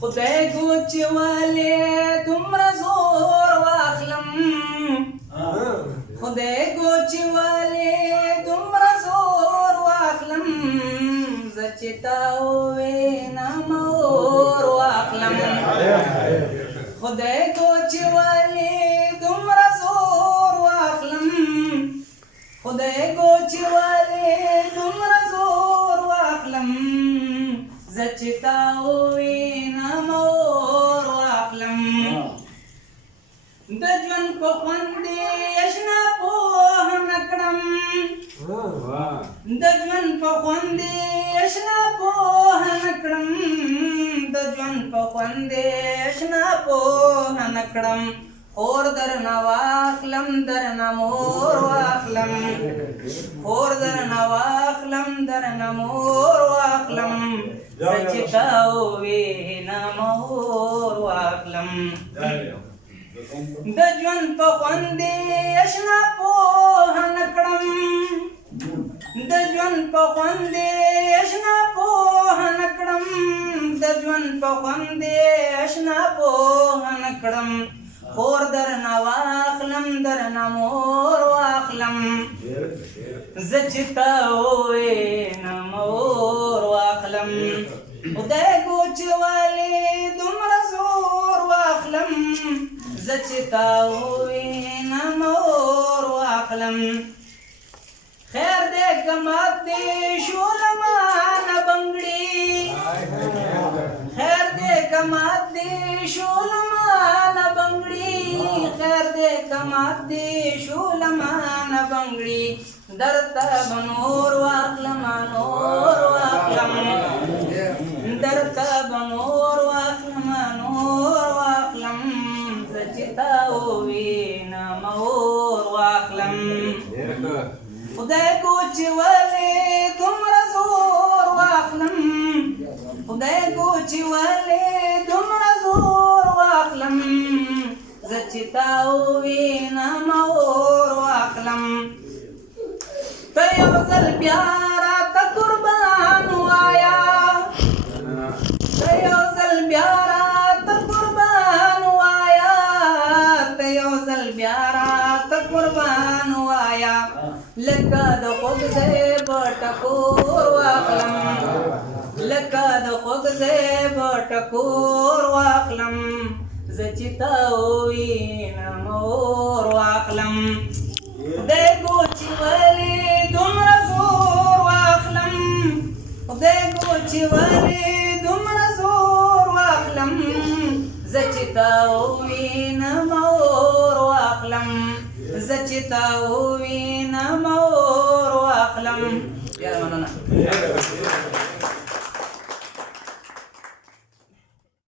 خدای ګوچواله دومره زور واخلم خدای ګوچواله دومره زور واخلم زه چې تا ووینم اور واخلم خدای ګوچواله دومره زور واخلم خدای ګوچواله دومره زور واخلم زه چې تا ووینم اور واخلم د ژوند په خوند یې اشنا پوهه نه کړم د ژوند په خوند یې اشنا پوهه نه کړم د ژوند په خوند یې اشنا پوهه نه کړم خور درنه واخلم درنه مور واخلم خور درنه واخلم درنه مور واخلم زه چې تا ووینم اور واخلم د ژوند په خوند یې اشنا پوهه نه کړم د ژوند په خوند یې اشنا پوهه نه کړم د ژوند په خوند یې اشنا پوهه نه کړم خور درنه واخلم درنه مور واخلم زه چې تا ووینم اور واخلم خدای ګوچواله دومره زور واخلم زه چې تا ووینم اور واخلم خیر دې که مات دې شو له مانه بنګړي خیر دې که مات دې شو له مانه بنګړي خیر دې که مات دې شو له مانه بنګړي درته به نور واخلم نور واخلم درته به نور واخلم نور واخلم زه چې تا ووینم اور واخلم خدای ګوچواله دومره زور واخلم خدای ګوچواله دومره زور واخلم زه چې تا ووینم اور واخلم ته یو ځل بیا راته قربان وایه ته یو ځل بیا راته قربان وایه ته یو ځل بیا راته قربان وایه لکه د خوږ ځای به ټکور واخلم لکه د خوږ ځای به ټکور واخلم زه چې تا ووینم اور واخلم خدای ګوچواله دومره زور واخلم خدای ګوچواله دومره زور واخلم زه چې تا ووینم اور واخلم زه چې تا ووینم اور واخلم.